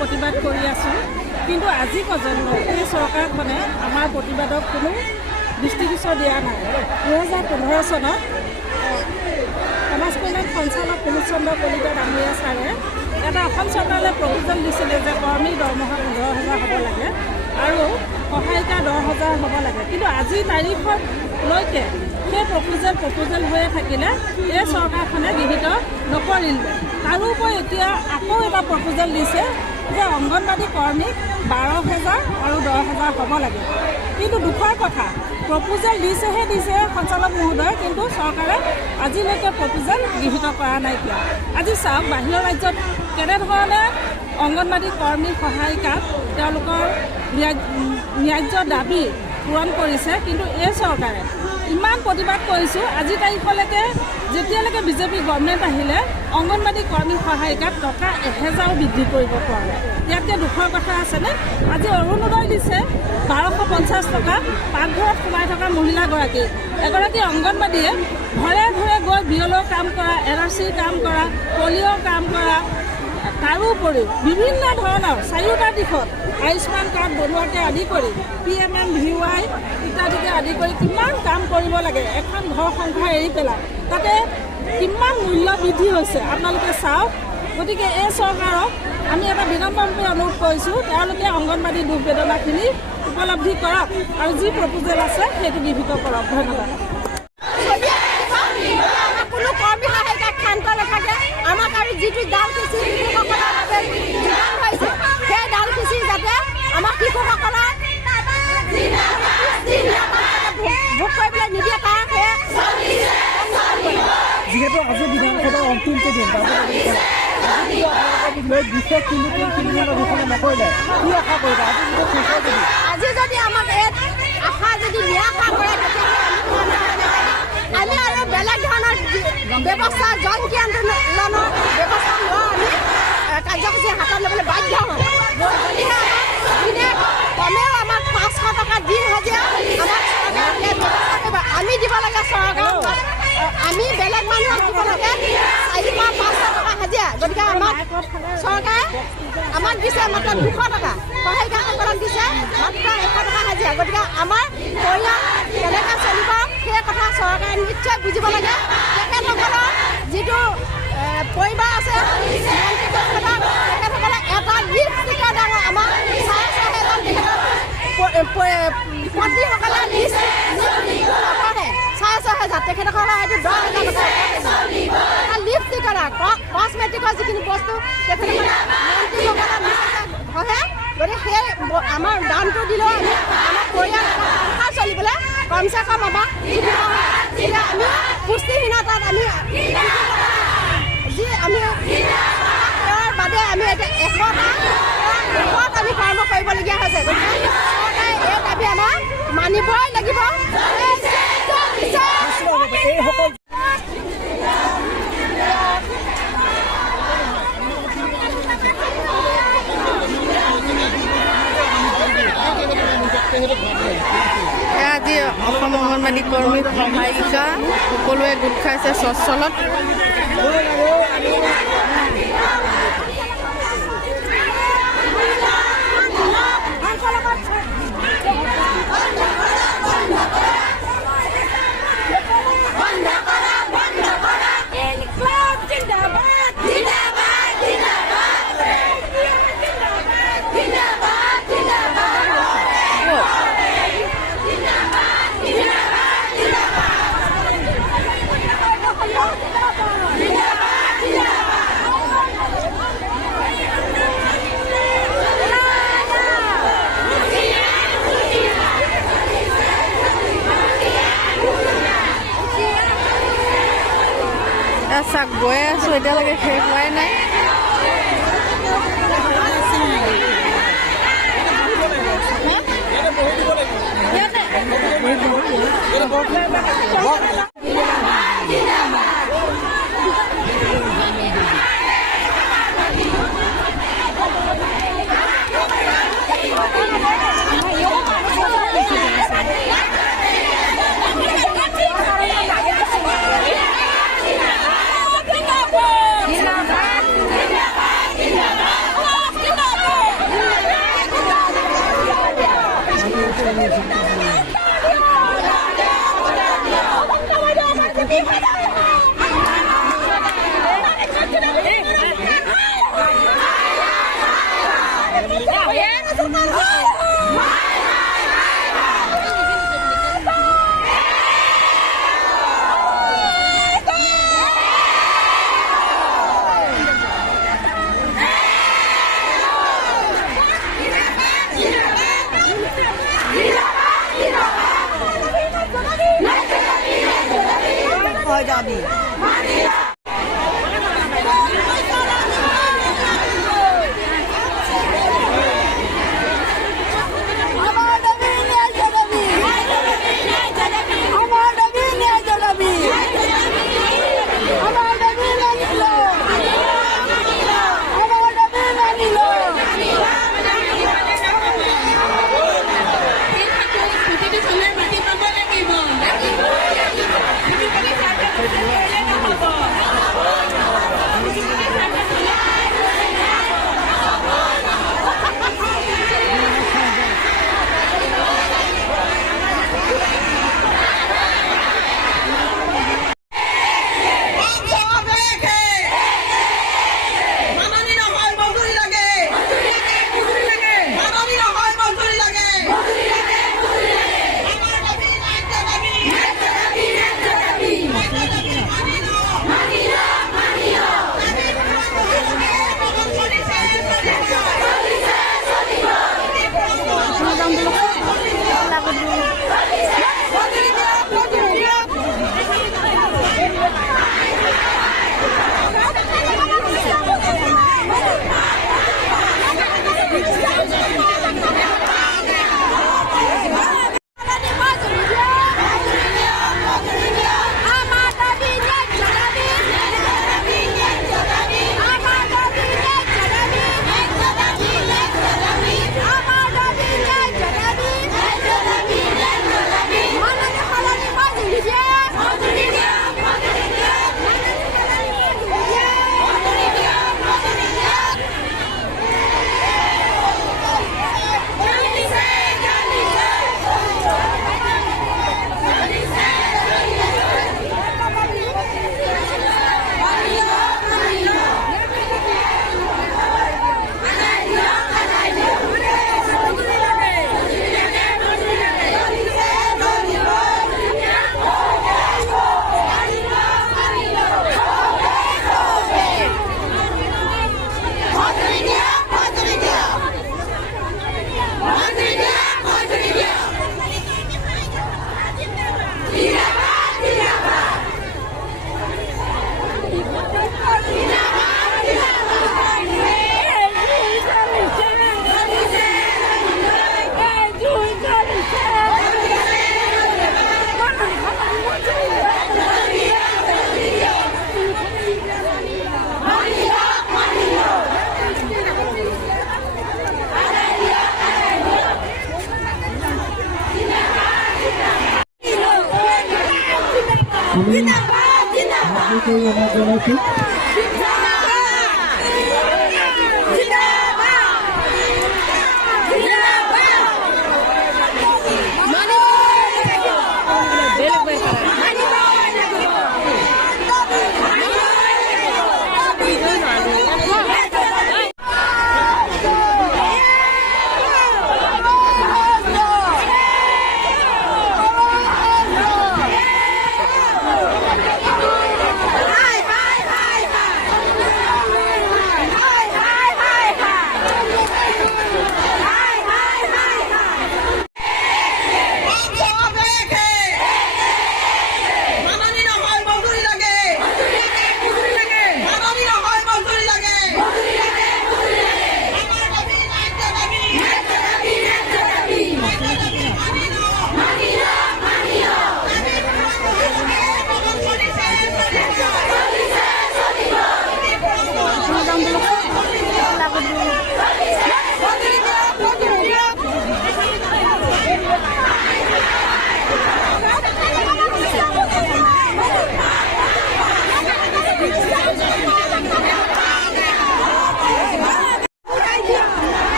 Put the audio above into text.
প্ৰতিবাদ কৰি আছোঁ, কিন্তু আজি পৰ্যন্ত এই চৰকাৰখনে আমাৰ প্ৰতিবাদক কোনো দৃষ্টিগোচৰ দিয়া নাই। 2015 চনত সমাজ কল্যাণ সঞ্চালক কুলচন্দ্ৰ কলিতা ডাঙৰীয়া ছাৰে এটা অসম চৰকাৰলৈ প্ৰপ'জেল দিছিলে যে কৰ্মীৰ দৰমহা 15,000 হ'ব লাগে আৰু সহায়িকা 10,000 হ'ব লাগে, কিন্তু আজিৰ তাৰিখলৈকে সেই প্ৰপ'জেল হৈয়ে থাকিলে এই চৰকাৰখনে গৃহীত নকৰিলে। তাৰোপৰি এতিয়া আকৌ এটা প্ৰপ'জেল দিছে যে অংগনবাড়ী কৰ্মীক 12,000 আৰু 10,000 হ'ব লাগে, কিন্তু দুখৰ কথা প্ৰপ'জেল দিছে সঞ্চালক মহোদয়, কিন্তু চৰকাৰে আজিলৈকে প্ৰপ'জেল গৃহীত কৰা নাইকিয়া। আজি চাওক বাহিৰৰ ৰাজ্যত কেনেধৰণে অংগনবাড়ী কৰ্মী সহায়িকাক তেওঁলোকৰ ন্যায্য দাবী পূৰণ কৰিছে, কিন্তু এই চৰকাৰে ইমান প্ৰতিবাদ কৰিছোঁ আজি তাৰিখলৈকে যেতিয়ালৈকে বিজেপি গভৰ্ণমেণ্ট আহিলে অংগনবাড়ী কৰ্মী সহায়িকাত টকা 1,000 বৃদ্ধি কৰিব পৰা নাই। ইয়াতকৈ দুখৰ কথা আছেনে? আজি অৰুণোদয় দিছে 1250 টকা পাকঘৰত সোমাই থকা মহিলাগৰাকী। এগৰাকী অংগনবাড়ীয়ে ঘৰে ঘৰে গৈ বিয়লৰ কাম কৰা, LRCৰ কাম কৰা, পলিঅ'ৰ কাম কৰা, তাৰোপৰি বিভিন্ন ধৰণৰ চাৰিওটা দিশত আয়ুষ্মান কাৰ্ড বনোৱাকে আদি কৰি PMMVY ইত্যাদিকে আদি কৰি কিমান কাম কৰিব লাগে এখন ঘৰ সংসাৰ এৰি পেলাই, তাতে কিমান মূল্য বৃদ্ধি হৈছে আপোনালোকে চাওক। গতিকে এই চৰকাৰক আমি এটা বিনম্ৰভাৱে অনুৰোধ কৰিছোঁ, তেওঁলোকে অংগনবাড়ী দুখ বেদনাখিনি উপলব্ধি কৰক আৰু যি প্ৰপ'জেল আছে সেইটো গৃহীত কৰক। ধন্যবাদ। আমাক আৰু যিটো ডাল কৃষি শিশুসকলৰ বাবে যোগান হৈছে সেই ডাল কৃষি যাতে আমাৰ শিশুসকলক ভোগ কৰিবলৈ নিদিয়ে তাৰ যিহেতু আজি বিধানসভাৰ অন্তিমটো দিন বিশেষ ঘোষণা নকৰিলে কি আশা কৰিবা? আজি যদি আমাক এই আশা যদি নিৰাশা কৰে আমি আৰু বেলেগ ধৰণৰ ব্যৱস্থা জয়ন্তী আন্দোলনৰ ব্যৱস্থা লোৱা আমি কাৰ্যসূচী হাতত ল'বলৈ বাধ্য হ'ম। যদিহে কমেও আমাক 500 টকা দিন হাজিৰা আমাক ব্যৱস্থা কৰিব, আমি দিব লাগে চৰকাৰক, আমি বেলেগ মানুহক দিব লাগে 400-500 টকা হাজিৰা। গতিকে আমাক চৰকাৰে আমাক দিছে মাত্ৰ 200 টকা, সহায়িকাসকলক দিছে মাত্ৰ 100 টকা হাজিৰা। গতিকে আমাৰ পৰিয়াল কেনেকৈ চলিব সেই কথা চৰকাৰে নিশ্চয় বুজিব লাগে। তেখেতসকলৰ যিটো পৰিবাৰ আছে তেখেতসকলে এটা লিপষ্টিকৰ ডাঙৰ আমাৰ 4,500 তেখেতৰ পত্নীসকলে নপঢ়ে 4,500 তেখেতসকলৰ হয়তো 10,000 টকা লিপষ্টিকৰ কচমেটিকৰ যিখিনি বস্তু তেখেতসকলে পঢ়ে। গতিকে সেই আমাৰ দামটো দিলেও আমি আমাৰ পৰিয়াল সংসাৰ চলিবলৈ কমচে কম আমাৰ আমি পুষ্টিহীনতাত আমি তেওঁৰ বাদে আমি এতিয়া 100ত আমি কৰ্ম কৰিবলগীয়া হৈছে। গতিকে চৰকাৰে এই দাবী আমাৰ মানিবই লাগিব। আজি অসম অংগনবাড়ী কৰ্মী সহায়িকা সকলোৱে গোট খাইছে স্বচ্ছলত। চাক গৈ আছোঁ, এতিয়ালৈকে শেষ হোৱাই নাই। হয় দাবি আমি জনাইছোঁ